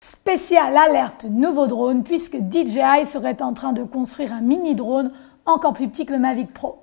Spécial alerte nouveau drone puisque DJI serait en train de construire un mini drone encore plus petit que le Mavic Pro.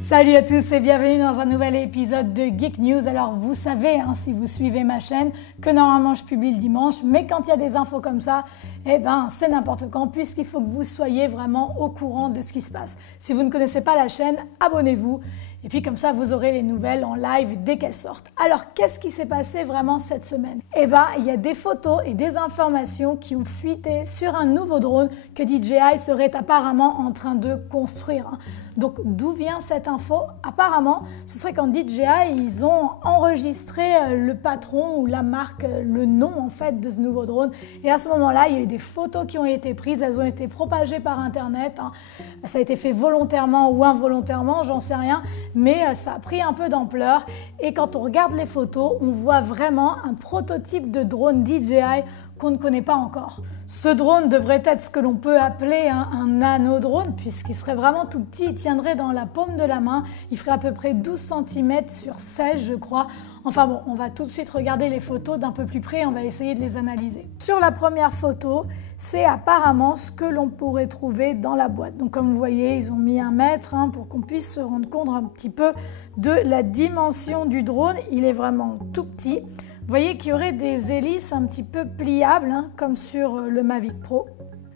Salut à tous et bienvenue dans un nouvel épisode de Geek News. Alors vous savez, si vous suivez ma chaîne, que normalement je publie le dimanche, mais quand il y a des infos comme ça, c'est n'importe quand puisqu'il faut que vous soyez vraiment au courant de ce qui se passe. Si vous ne connaissez pas la chaîne, abonnez-vous. Et puis comme ça, vous aurez les nouvelles en live dès qu'elles sortent. Alors, qu'est-ce qui s'est passé vraiment cette semaine? Il y a des photos et des informations qui ont fuité sur un nouveau drone que DJI serait apparemment en train de construire. Donc, d'où vient cette info? Apparemment, ce serait quand DJI, ils ont enregistré le patron ou la marque, le nom en fait de ce nouveau drone. Et à ce moment-là, il y a eu des photos qui ont été prises, elles ont été propagées par Internet. Ça a été fait volontairement ou involontairement, j'en sais rien. Mais ça a pris un peu d'ampleur et quand on regarde les photos, on voit vraiment un prototype de drone DJI qu'on ne connaît pas encore. Ce drone devrait être ce que l'on peut appeler un nano-drone puisqu'il serait vraiment tout petit, il tiendrait dans la paume de la main, il ferait à peu près 12 cm sur 16 je crois. Enfin bon, on va tout de suite regarder les photos d'un peu plus près et on va essayer de les analyser. Sur la première photo, c'est apparemment ce que l'on pourrait trouver dans la boîte. Donc comme vous voyez, ils ont mis 1 mètre pour qu'on puisse se rendre compte un petit peu de la dimension du drone. Il est vraiment tout petit. Vous voyez qu'il y aurait des hélices un petit peu pliables, comme sur le Mavic Pro.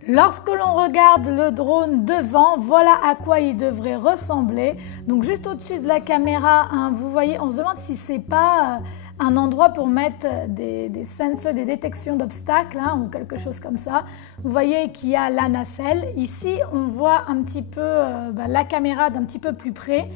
Lorsque l'on regarde le drone devant, voilà à quoi il devrait ressembler. Donc juste au-dessus de la caméra, vous voyez, on se demande si c'est pas un endroit pour mettre des sensors, des détections d'obstacles ou quelque chose comme ça. Vous voyez qu'il y a la nacelle. Ici, on voit un petit peu la caméra d'un petit peu plus près.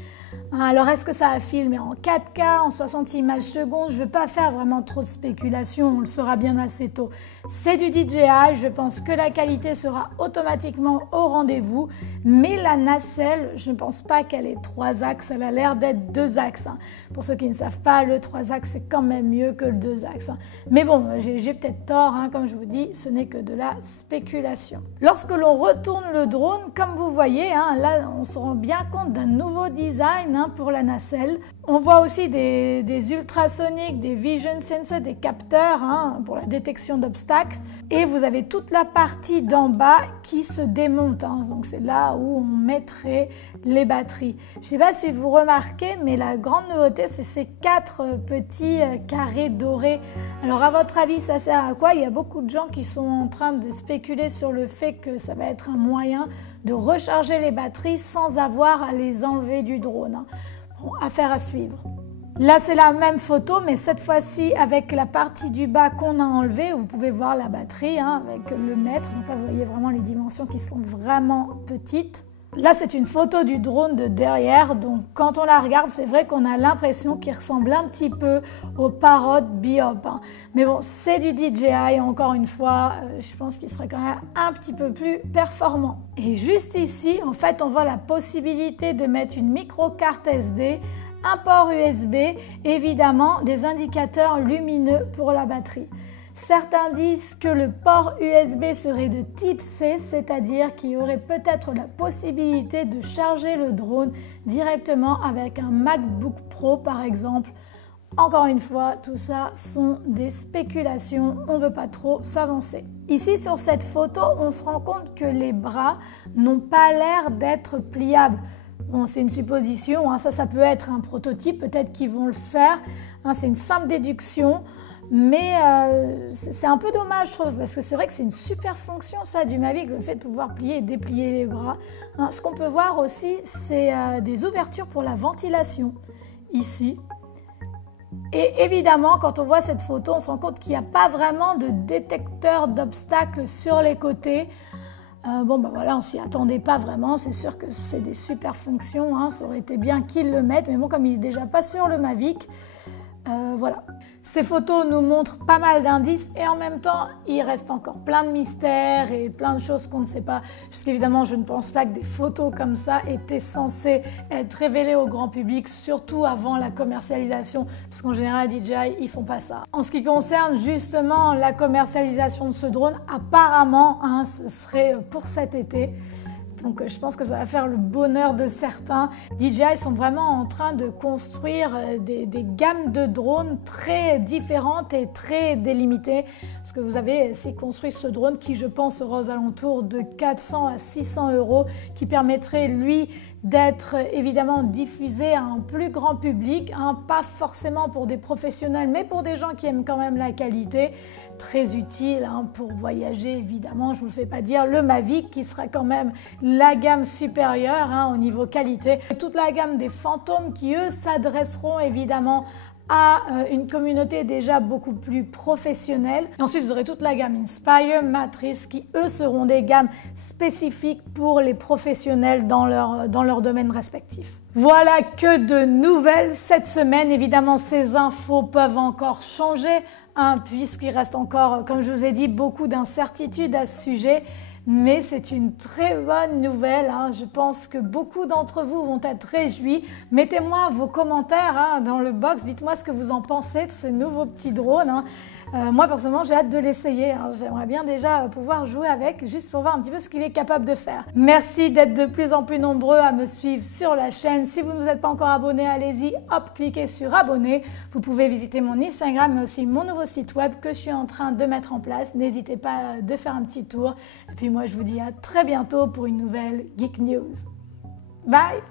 Alors, est-ce que ça a filmé en 4K, en 60 images secondes? Je ne vais pas faire vraiment trop de spéculation, on le saura bien assez tôt. C'est du DJI, je pense que la qualité sera automatiquement au rendez-vous, mais la nacelle, je ne pense pas qu'elle ait 3 axes, elle a l'air d'être 2 axes. Pour ceux qui ne savent pas, le 3 axes, c'est quand même mieux que le 2 axes. Mais bon, j'ai peut-être tort, comme je vous dis, ce n'est que de la spéculation. Lorsque l'on retourne le drone, comme vous voyez, là, on se rend bien compte d'un nouveau design pour la nacelle. On voit aussi des ultrasoniques, des vision sensors, des capteurs pour la détection d'obstacles. Et vous avez toute la partie d'en bas qui se démonte. Donc c'est là où on mettrait les batteries. Je ne sais pas si vous remarquez, mais la grande nouveauté, c'est ces 4 petits carrés dorés. Alors à votre avis, ça sert à quoi? Il y a beaucoup de gens qui sont en train de spéculer sur le fait que ça va être un moyen de recharger les batteries sans avoir à les enlever du drone. Bon, affaire à suivre. Là, c'est la même photo, mais cette fois-ci avec la partie du bas qu'on a enlevée. Vous pouvez voir la batterie avec le mètre. Donc là, vous voyez vraiment les dimensions qui sont vraiment petites. Là, c'est une photo du drone de derrière, donc quand on la regarde, c'est vrai qu'on a l'impression qu'il ressemble un petit peu au Parrot Biop. Mais bon, c'est du DJI, encore une fois, je pense qu'il serait quand même un petit peu plus performant. Et juste ici, en fait, on voit la possibilité de mettre une micro-carte SD, un port USB, évidemment des indicateurs lumineux pour la batterie. Certains disent que le port USB serait de type C, c'est-à-dire qu'il y aurait peut-être la possibilité de charger le drone directement avec un MacBook Pro par exemple. Encore une fois, tout ça sont des spéculations, on ne veut pas trop s'avancer. Ici sur cette photo, on se rend compte que les bras n'ont pas l'air d'être pliables. Bon, c'est une supposition, ça peut être un prototype, peut-être qu'ils vont le faire, c'est une simple déduction. Mais c'est un peu dommage, je trouve, parce que c'est vrai que c'est une super fonction, ça, du Mavic, le fait de pouvoir plier et déplier les bras. Ce qu'on peut voir aussi, c'est des ouvertures pour la ventilation, ici. Et évidemment, quand on voit cette photo, on se rend compte qu'il n'y a pas vraiment de détecteur d'obstacles sur les côtés. Voilà, on s'y attendait pas vraiment, c'est sûr que c'est des super fonctions, ça aurait été bien qu'ils le mettent, mais bon, comme il n'est déjà pas sur le Mavic, voilà. Ces photos nous montrent pas mal d'indices et en même temps, il reste encore plein de mystères et plein de choses qu'on ne sait pas. Puisqu'évidemment, je ne pense pas que des photos comme ça étaient censées être révélées au grand public, surtout avant la commercialisation, puisqu'en général, DJI, ils font pas ça. En ce qui concerne justement la commercialisation de ce drone, apparemment, ce serait pour cet été. Donc je pense que ça va faire le bonheur de certains. DJI sont vraiment en train de construire des gammes de drones très différentes et très délimitées. Parce que vous avez s'ils construisent ce drone qui, je pense, sera aux alentours de 400 à 600 €, qui permettrait, lui, d'être évidemment diffusé à un plus grand public, pas forcément pour des professionnels, mais pour des gens qui aiment quand même la qualité. Très utile pour voyager, évidemment, je ne vous le fais pas dire. Le Mavic qui sera quand même la gamme supérieure au niveau qualité. Toute la gamme des Phantom qui, eux, s'adresseront évidemment à une communauté déjà beaucoup plus professionnelle. Et ensuite, vous aurez toute la gamme Inspire, Matrice, qui eux seront des gammes spécifiques pour les professionnels dans leur domaine respectif. Voilà que de nouvelles cette semaine. Évidemment, ces infos peuvent encore changer, puisqu'il reste encore, comme je vous ai dit, beaucoup d'incertitudes à ce sujet. Mais c'est une très bonne nouvelle. Je pense que beaucoup d'entre vous vont être réjouis. Mettez-moi vos commentaires dans le box. Dites-moi ce que vous en pensez de ce nouveau petit drone. Moi, personnellement, j'ai hâte de l'essayer. J'aimerais bien déjà pouvoir jouer avec, juste pour voir un petit peu ce qu'il est capable de faire. Merci d'être de plus en plus nombreux à me suivre sur la chaîne. Si vous ne vous êtes pas encore abonné, allez-y, hop, cliquez sur abonner. Vous pouvez visiter mon Instagram, mais aussi mon nouveau site web que je suis en train de mettre en place. N'hésitez pas de faire un petit tour. Et puis moi, je vous dis à très bientôt pour une nouvelle Geek News. Bye!